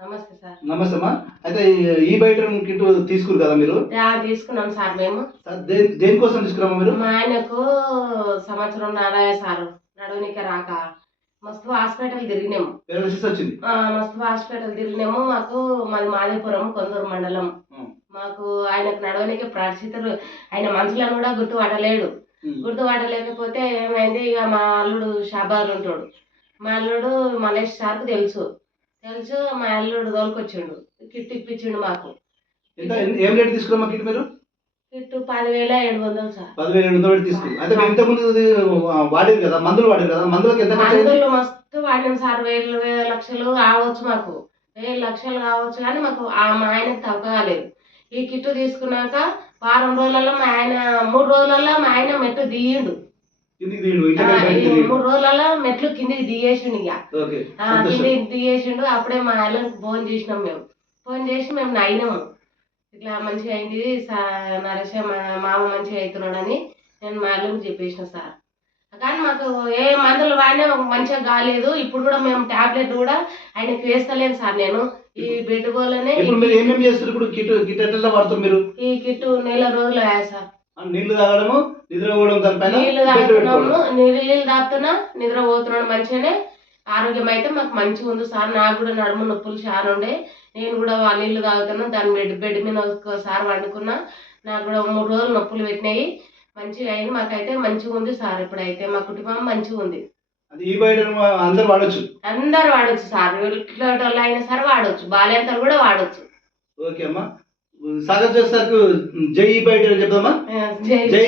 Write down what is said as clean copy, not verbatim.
నమస్తే సార్. నమస్తే అమ్మా. అయితే ఈ బయట కిట్ తీసుకురు కదా మీరు? తీసుకున్నాం సార్ మేము. దేనికోసం తీసుకురామా మీరు? మా ఆయనకు సంవత్సరం నారాయ సార్ నడవనిక రాక మస్తు హాస్పిటల్ తిరిగినాము. వచ్చింది. మస్తు హాస్పిటల్ తిరిగినాము. మాది మాదేపురం కొందూరు మండలం. మాకు ఆయనకు నడవనిక పరిస్థితులు, ఆయన మనుషులను కూడా గుర్తుపట్టలేకపోతే ఏమైంది, ఇక మా అల్లుడు షాబాద్ ఉంటాడు. మా అల్లుడు మలేష్ సార్కు తెలుసు. మా అల్లుడు తోలుకొచ్చిండు, కిట్ ఇప్పించిండు మాకు. ఏం రేట్ తీసుకున్నామా కిట్ మీరు? Kit 10,700 sir. 10,700 తీసుకున్నాం. అయితే ఇంత ముందు వాడేది కదా, మందులు వాడేది కదా, మందులకు ఎంత? మందులు మస్తు వాడినాం సార్. 1,000 లక్షలు కావచ్చు, మాకు 1,000 లక్షలు కావచ్చు. కానీ మాకు మా ఆయనకు తగ్గలేదు. ఈ కిట్ తీసుకున్నాక వారం రోజులలో మా ఆయన 3 రోజులలో మా ఆయన మెట్లు దిగిండు. 3 రోజులలో మెట్లు కిందికి దిగేసిండు. ఇక కిందికి దిగేసిండు. అప్పుడే మా ఆయనకు ఫోన్ చేసినాం. ఫోన్ చేసి మేము నైనాము, ఇట్లా మంచిగా అయింది నరేష మామ మంచిగా అవుతున్నాడని నేను మా ఆయనకు చెప్పేసిన సార్. కానీ మాకు ఏ మందులు వాడినా మంచిగా కాలేదు. ఇప్పుడు కూడా మేము టాబ్లెట్ కూడా ఆయనకు వేస్తలేను సార్. నేను ఈ బెడ్ గోలనే ఈ కిట్ నెల రోజులు అయ్యా సార్. నీళ్లు తాగడము, నిద్ర పోవడం, నీళ్లు తాగుతున్నాము, నీళ్ళు తాగుతున్నా, నిద్ర పోతున్నాడు. మంచిగానే ఆరోగ్యం అయితే మాకు మంచిగా ఉంది సార్. నాకు కూడా నడుము నొప్పులు చాలా ఉండే. నేను కూడా నీళ్లు తాగుతున్నా, దాని బెడ్ మీద ఒకసారి వండుకున్నా. నాకు కూడా 3 రోజులు నొప్పులు పెట్టినాయి. మంచిగా అయింది. మాకైతే మంచిగా ఉంది సార్. ఇప్పుడైతే మా కుటుంబం మంచిగా ఉంది. అందరు వాడచ్చు సార్. ఇట్లా అయినా సరే వాడచ్చు, బాలేంతలు కూడా వాడచ్చు. ఓకే అమ్మా. సాగర్ జై బయట చెప్తామా? జై